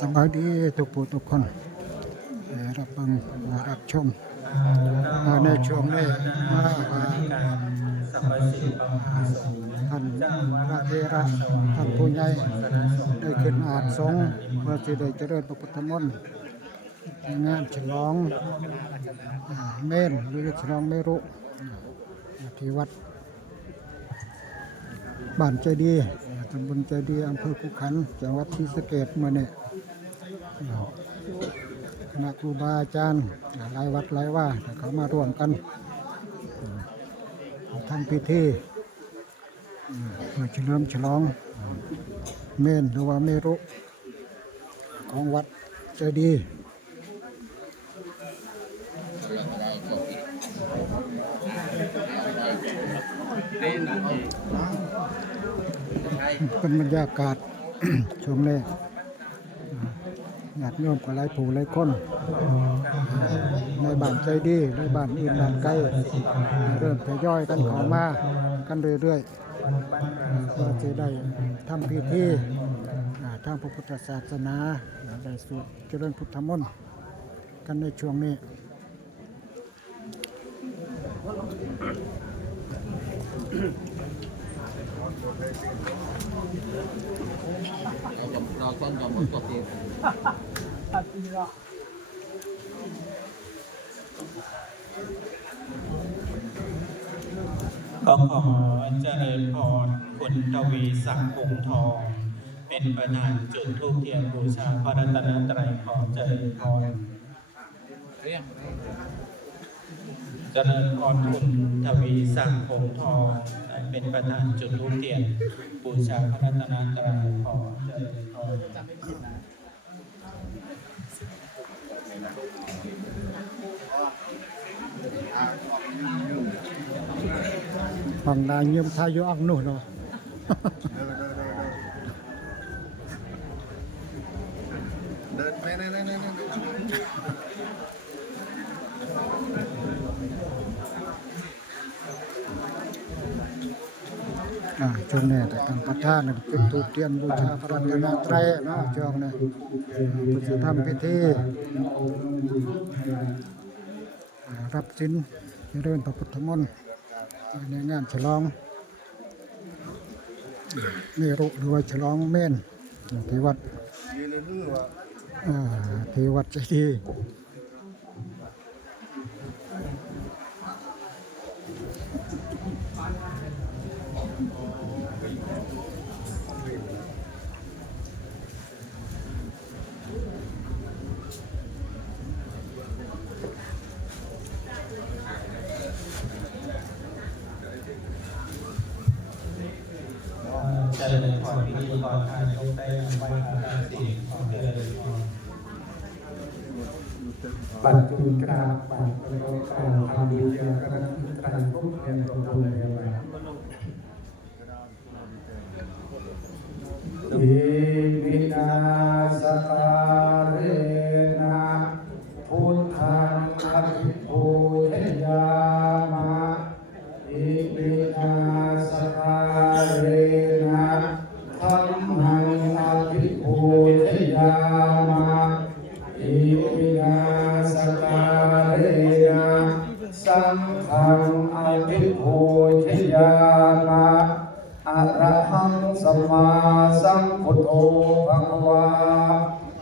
สบายดีทุกผู้ทุกคนรับฟังรับชมในช่วงนี้ท่านพระเถระท่านผู้ใหญ่ได้ขึ้นอาสงฆ์เพื่อที่ได้เจริญพระพุทธมนต์ในงานฉลองเมนหรือฉลองเมรุที่วัดบ้านใจดีตำบลใจดีอำเภอขุขันธ์จังหวัดศรีสะเกษเมื่อนี้คณะครูบาอาจารย์หลายวัดหลายว่าเขามาร่วมกันทำพิธีเพื่อเฉลิมฉลองเมนหรือว่าเมรุของวัดใจดีเป็นบรรยากาศ ช่วงแรกญาติโยมก็หลายผู้หลายคนในบ้านใจดีในบ้านอื่นบ้านไกลเริ่มทยอยกันเข้ามากันเรื่อยๆเพื่อจะได้ทำพิธีทางพระพุทธศาสนาได้สวดเจริญพุทธมนต์กันในช่วงนี้เราต้นยอมหมดตัวเองขอเจริญพรคุณทวีศักดิ์คงทองเป็นประธานจุดธูปเทียนบูชาพระรัตนตรัยขอเจริญพรเจริญพรคุณทวีศักดิ์คงทองเป็นประธานจุดธูปเทียนบูชาพระรัตนตรัยขอเจริญพรฝั่งนายเยี่ยมทายอยู่อังนู่นเนาะเดินไปช่วงนี้แต่ทางประธานเป็นทูปเทียนบูชาพระรัตนตรัยเนาะช่วงนี้จะทำพิธีรับศีลเจริญพระพุทธมนต์ในงานฉลองเมรุหรือว่าฉลองเมนที่วัดใจดีเจริญพรพิธีกรทานยกได้ไหว้พระราศีของเจริญพรปัจจุบันกราบปัจจุบันกราบทำดีเดียวกันตรังทุกเพียงตรงตรงเลยว่าอิมินาสการเรนะพุทธังอภิปูชยามะอิมินาสการเรนะธัมมังอภิปูชยามะอิมินาสการเรนะสังฆังอภิปูชยามะอะระหังสัมมาสัมพุทโธภะคะวา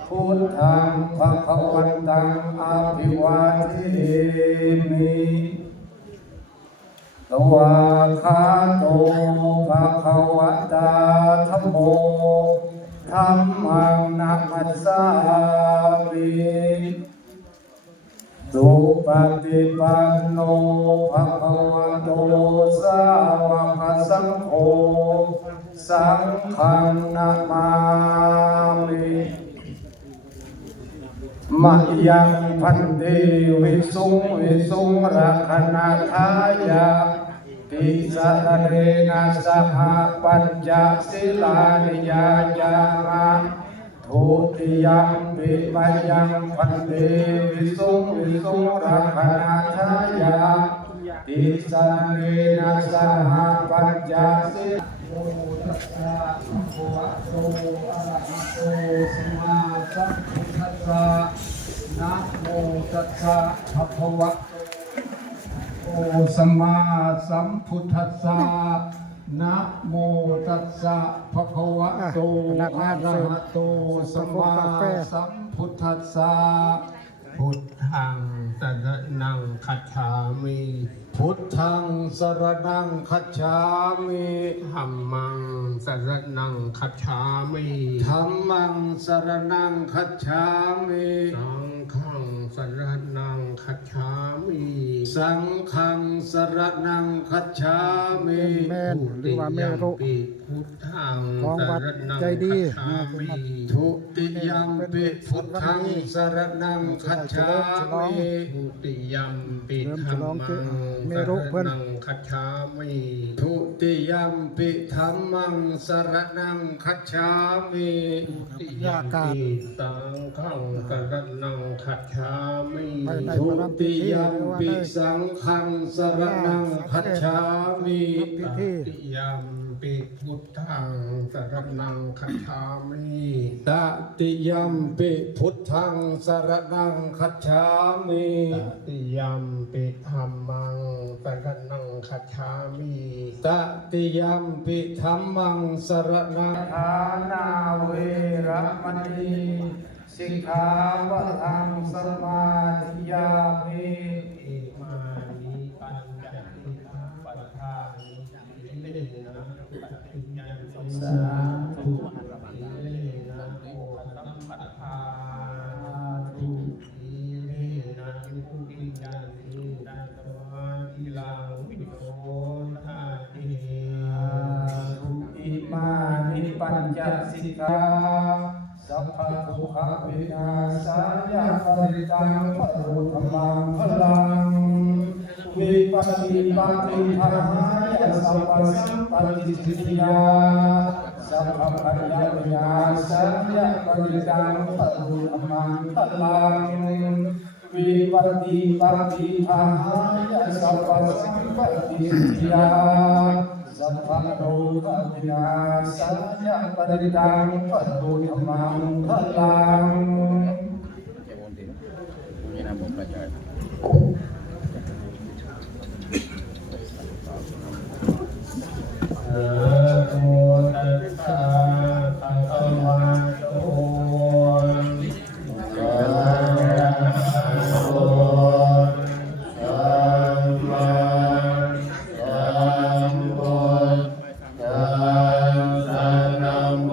พุทธังภะคะวันตังอะภิวาเทมิตวาคาโตภะคะวะตาธัมโมธัมมังนะมัสสามิสุปฏิปันโนภะคะวะโตสาวกสังโฆสังฆังนะมามิมะยังพันเตวิสุงรักขณาทายาติสรเรนะสหปัญจศีลานิยาจามะทุติยัมปิมายังพันเตวิสุงรักขณาทายาติสรเรนะสหปัญจศีลาโมตัสสะภะคะวะโตอะระหะโตสัมมา สัมพุทธัสสะนะโมตัสสะภะคะวะโตสัมมาสัมพุทธัสสะนะโมตัสสะภะคะวะโตอะระหะโตสัมมาสัมพุทธัสสะ พุทธังสรณังคัจฉามิ พุทธังสรณังคัจฉามิ ธัมมังสรณังคัจฉามิ ธัมมังสรณังคัจฉามิ สังฆังสรณังคัจฉามิ สังฆังสรณังคัจฉามิ แม่นหรือว่าแม่รุ ปิพุทธัง ของวัด สรณัง ใจดี คัจฉามิ ทุติยัมปิพุทธังสรณังคัจฉามิ ทุติยัมปิ เริ่ม ธั ฉ ม ลอง มั เจ้าง เม ส รุ ร เพิ่น ณังคัจฉามิ ทุติยัมปิธัมมังสรณังคัจฉามิ ติยัมปิสังฆังสรณังคัจฉามิ ไปใน ทุ ประรำพิ ติ ธี ยัม หรือว่า ปิ ใน สังฆังสรณังคัจฉามิ พิ ต ธี ติยัมปิพุทธังสรณังคัจฉามิ ตติยัมปิพุทธังสรณังคัจฉามิ ตติยัมปิธัมมังสรณังคัจฉามิ ตติยัมปิธัมมังสรณังทานาเวระมณีสิกขาปะทังสมาธิยามิ อิมานิปัญจสิกขาปะทานิเลนะปัจจิยันติสาธุเลนะโมตัสสะทาธุอิเลนะนิพุติยันติดัตวาทิลังวิโสทาเต อิมานิปัญจสิกขาสัพพะทุกขเวนาสายาปริตังปะรุธรรมังพลังวิปัสสิปาติภหายะสัพพสัมปติสิทธิยาสัพพะปัญญาเวนาสายาปริตังปะรุธรรมังพลังวิปัสสิปาติภหายะสัพพสัมปติสิทธิยาสัพพะโลกวินาศยะปริตังปัตตุธรรมังพลัง Kayak wonte, punya nama pelajar. นะโมตัสสะภะคะวะโตอะระหะโตสัมมาสัมพุทธัสสะนะโม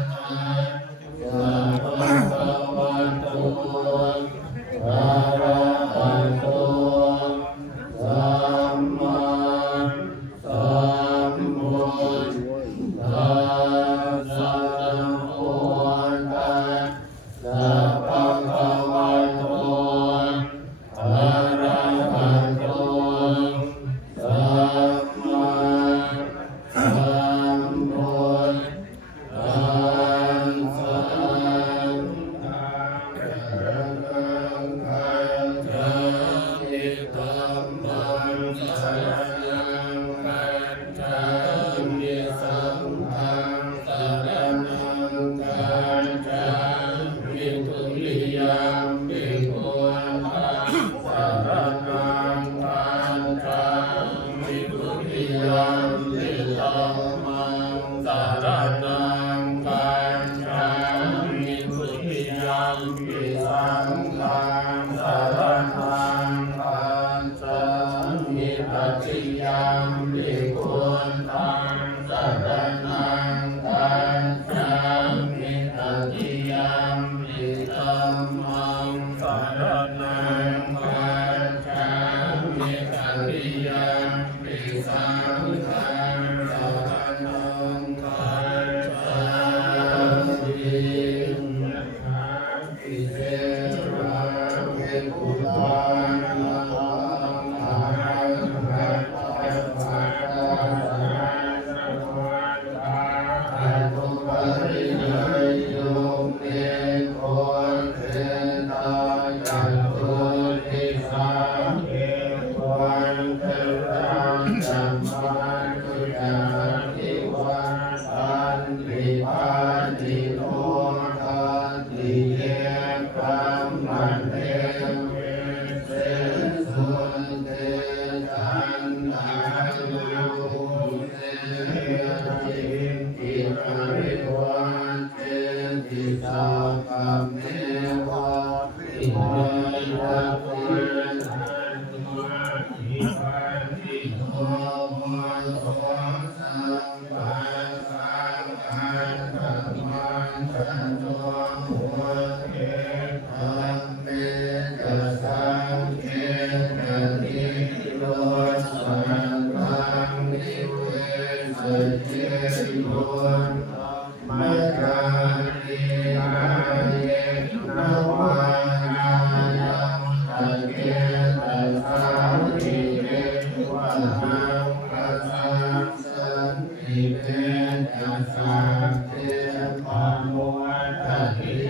ตัสสะภะคะวะโตอะระหะโตสัมมาสัมพุทธัสสะโอ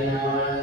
นา